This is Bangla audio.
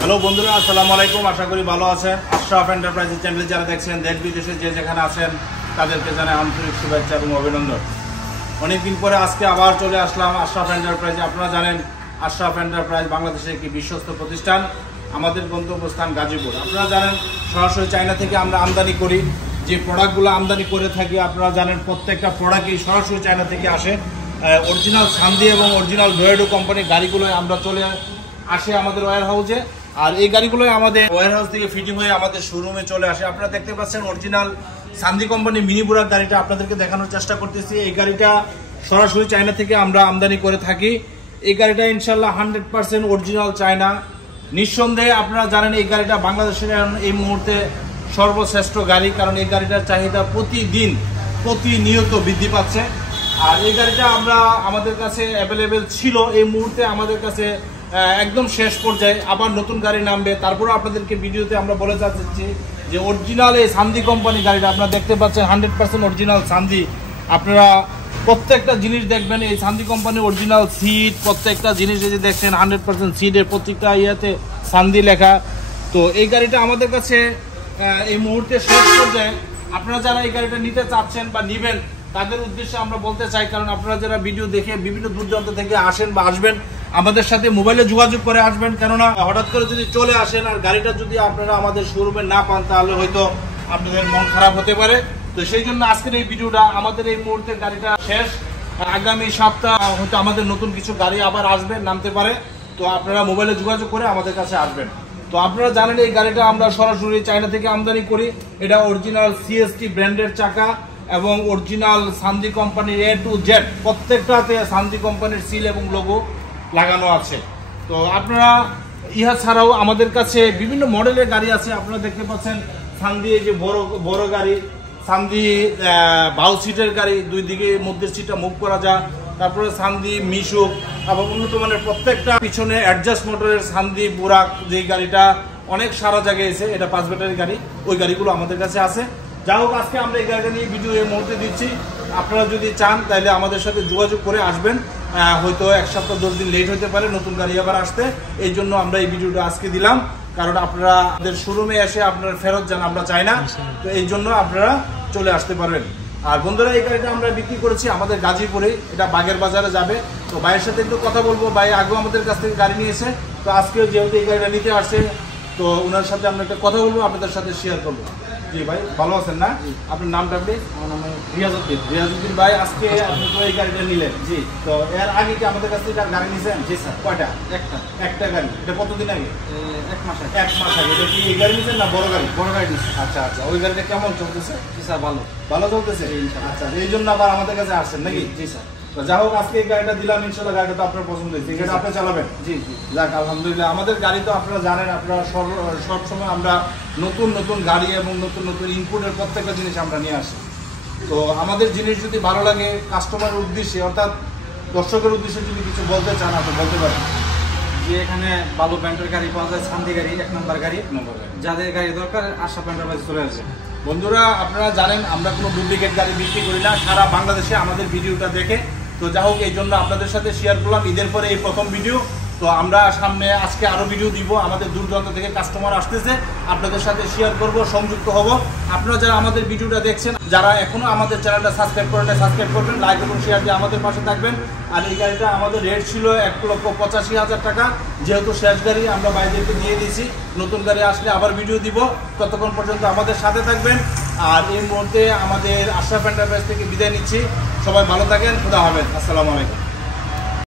হ্যালো বন্ধুরা, আসসালামু আলাইকুম। আশা করি ভালো আছেন। আশরাফ এন্টারপ্রাইজ চ্যানেলে যারা দেখছেন দেশ বিদেশে যে যেখানে আছেন তাদেরকে জানাই আন্তরিক শুভেচ্ছা এবং অভিনন্দন। অনেকদিন পরে আজকে আবার চলে আসলাম আশরাফ এন্টারপ্রাইজে। আপনারা জানেন আশরাফ এন্টারপ্রাইজ বাংলাদেশের একটি বিশ্বস্ত প্রতিষ্ঠান। আমাদের গন্তব্যস্থান গাজীপুর। আপনারা জানেন সরাসরি চায়না থেকে আমরা আমদানি করি। যে প্রোডাক্টগুলো আমদানি করে থাকি আপনারা জানেন প্রত্যেকটা প্রোডাক্টই সরাসরি চায়না থেকে আসে। অরিজিনাল সান্দি এবং অরিজিনাল ডোয়েডো কোম্পানির গাড়িগুলো আমরা চলে আসে আমাদের ওয়্যার হাউসে। আর এই গাড়িগুলো আমাদের ওয়্যার হাউস থেকে ফিটিং হয়ে আমাদের শোরুমে চলে আসে। আপনারা দেখতে পাচ্ছেন অরিজিনাল সান্দি কোম্পানির মিনি বুরাক গাড়িটা আপনাদেরকে দেখানোর চেষ্টা করতেছি। এই গাড়িটা সরাসরি চায়না থেকে আমরা আমদানি করে থাকি। এই গাড়িটা ইনশাল্লাহ 100% অরিজিনাল চায়না। নিঃসন্দেহে আপনারা জানেন এই গাড়িটা বাংলাদেশের এই মুহূর্তে সর্বশ্রেষ্ঠ গাড়ি, কারণ এই গাড়িটার চাহিদা প্রতিনিয়ত বৃদ্ধি পাচ্ছে। আর এই গাড়িটা আমাদের কাছে অ্যাভেলেবেল ছিল, এই মুহূর্তে আমাদের কাছে একদম শেষ পর্যায়ে আবার নতুন গাড়ি নামবে। তারপরে আপনাদেরকে ভিডিওতে আমরা বলে যাচ্ছি যে অরিজিনাল এই সান্দি কোম্পানি গাড়িটা আপনারা দেখতে পাচ্ছেন 100% অরিজিনাল সান্দি। আপনারা প্রত্যেকটা জিনিস দেখবেন এই সান্দি কোম্পানির অরিজিনাল সিট, প্রত্যেকটা জিনিস এই যে দেখছেন 100% সিটের প্রত্যেকটা ইয়েতে সান্দি লেখা। তো এই গাড়িটা আমাদের কাছে এই মুহূর্তে শেষ পর্যায়ে। আপনারা যারা এই গাড়িটা নিতে চাচ্ছেন বা নেবেন তাদের উদ্দেশ্যে আমরা বলতে চাই, কারণ আপনারা যারা ভিডিও দেখে বিভিন্ন দূরদূরান্ত থেকে আসেন বা আসবেন আমাদের সাথে মোবাইলে যোগাযোগ করে আসবেন। কেননা হঠাৎ করে যদি চলে আসেন আর গাড়িটা যদি আপনারা আমাদের শোরুমে না পান তাহলে হয়তো আপনাদের মন খারাপ হতে পারে। তো সেই জন্য আজকের এই ভিডিওটা, আমাদের এই মুহূর্তে গাড়িটা শেষ, আগামী সপ্তাহ হয়তো আমাদের নতুন কিছু গাড়ি আবার আসবে, নামতে পারে। তো আপনারা মোবাইলে যোগাযোগ করে আমাদের কাছে আসবেন। তো আপনারা জানেন এই গাড়িটা আমরা সরাসরি চায়না থেকে আমদানি করি। এটা অরিজিনাল সিএসটি ব্র্যান্ডের চাকা এবং অরিজিনাল সান্দি কোম্পানির A to Z প্রত্যেকটাতে সান্দি কোম্পানির সিল এবং লোগো লাগানো আছে। তো আপনারা ইহা ছাড়াও আমাদের কাছে বিভিন্ন মডেলের গাড়ি আছে। আপনারা দেখতে পাচ্ছেন সান্দি এই যে বড় গাড়ি, সান্দি 12 সিটের গাড়ি, দুই দিকে মধ্যের সিটটা মুভ করা যায়। তারপরে সান্দি মিশুক এবং উন্নত মানের প্রত্যেকটা পিছনে অ্যাডজাস্ট মোটরের সান্দি বুরাক, যে গাড়িটা অনেক সারা জায়গায় এসে, এটা 5 ব্যাটারি গাড়ি, ওই গাড়িগুলো আমাদের কাছে আছে। যাই হোক, আজকে আমরা এই গাড়িটা নিয়ে ভিডিও এই মুহূর্তে দিচ্ছি। আপনারা যদি চান তাহলে আমাদের সাথে যোগাযোগ করে আসবেন। হয়তো 1 সপ্তাহ 10 দিন লেট হতে পারে নতুন গাড়ি আবার আসতে। এই জন্য আমরা এই ভিডিওটা আজকে দিলাম, কারণ আপনারা আমাদের শোরুমে এসে আপনারা ফেরত যান আমরা চাই না। তো এই জন্য আপনারা চলে আসতে পারবেন। আর বন্ধুরা, এই গাড়িটা আমরা বিক্রি করেছি আমাদের গাজীপুরে, এটা বাগের বাজারে যাবে। তো ভাইয়ের সাথে একটু কথা বলবো। ভাই আগেও আমাদের কাছ থেকে গাড়ি নিয়েছে, তো আজকেও যেহেতু এই গাড়িটা নিতে আসছে তো ওনার সাথে আমরা একটা কথা বলবো, আপনাদের সাথে শেয়ার করবো। জি ভাই, ভালো আছেন না? আপনার নামটা আপনি? আমার নাম রিয়াজউদ্দিন। রিয়াজউদ্দিন ভাই, আজকে আপনি তো এই গাড়িটা নিলেন। জি, তো এর আগে কি আমাদের কাছ থেকে গাড়ি নিয়েছেন? জি স্যার। কয়টা? একটা গাড়ি। এটা কতদিন আগে? 1 মাস আগে। 1 মাস আগে। এটা কি এই গাড়ি নিয়েছেন না বড় গাড়ি? বড় গাড়ি নিচ্ছি। আচ্ছা আচ্ছা, ওই গাড়িটা কেমন চলতেছে? জি স্যার, ভালো চলতেছে। আচ্ছা, এই জন্য আবার আমাদের কাছে আসছেন নাকি? জি স্যার। তো যাই হোক, আজকে এই গাড়িটা দিলাম, ইনশাল্লাহ গাড়িটা তো আপনার পছন্দ হয়েছে, এটা আপনি চালাবেন? জি জি। যাক, আলহামদুলিল্লাহ। আমাদের গাড়ি তো আপনারা জানেন, আপনারা সব সময় আমরা নতুন গাড়ি এবং নতুন ইনপুটের প্রত্যেকটা জিনিস আমরা নিয়ে আসি। তো আমাদের জিনিস যদি ভালো লাগে কাস্টমারের উদ্দেশ্যে, অর্থাৎ দর্শকের উদ্দেশ্যে যদি কিছু বলতে চান আপনি বলতে পারেন। যে এখানে ভালো ব্র্যান্ডের গাড়ি পাওয়া যায়, সান্দি গাড়ি 1 নম্বর গাড়ি। যাদের গাড়ি দরকার আশরাফ এন্টারপ্রাইজে চলে আসবে। বন্ধুরা, আপনারা জানেন আমরা কোনো ডুপ্লিকেট গাড়ি বিক্রি করি না, সারা বাংলাদেশে আমাদের ভিডিওটা দেখে। তো যাই হোক, এই জন্য আপনাদের সাথে শেয়ার করলাম। ঈদের পরে এই প্রথম ভিডিও। তো আমরা সামনে আজকে আরও ভিডিও দিব, আমাদের দূর দূরান্ত থেকে কাস্টমার আসতেছে, আপনাদের সাথে শেয়ার করব, সংযুক্ত হব। আপনারা যারা আমাদের ভিডিওটা দেখছেন, যারা এখনও আমাদের চ্যানেলটা সাবস্ক্রাইব করেন না, সাবস্ক্রাইব করবেন, লাইক এবং শেয়ার দিয়ে আমাদের পাশে থাকবেন। আর এই গাড়িটা আমাদের রেট ছিল 1,85,000 টাকা। যেহেতু শেষ গাড়ি আমরা বাইরেকে দিয়ে দিয়েছি, নতুন গাড়ি আসলে আবার ভিডিও দিব। ততক্ষণ পর্যন্ত আমাদের সাথে থাকবেন। আর এই মুহূর্তে আমাদের আশরাফ এন্টারপ্রাইজ থেকে বিদায় নিচ্ছি। সবাই ভালো থাকেন, খুদা হাফেজ, আসসালামু আলাইকুম।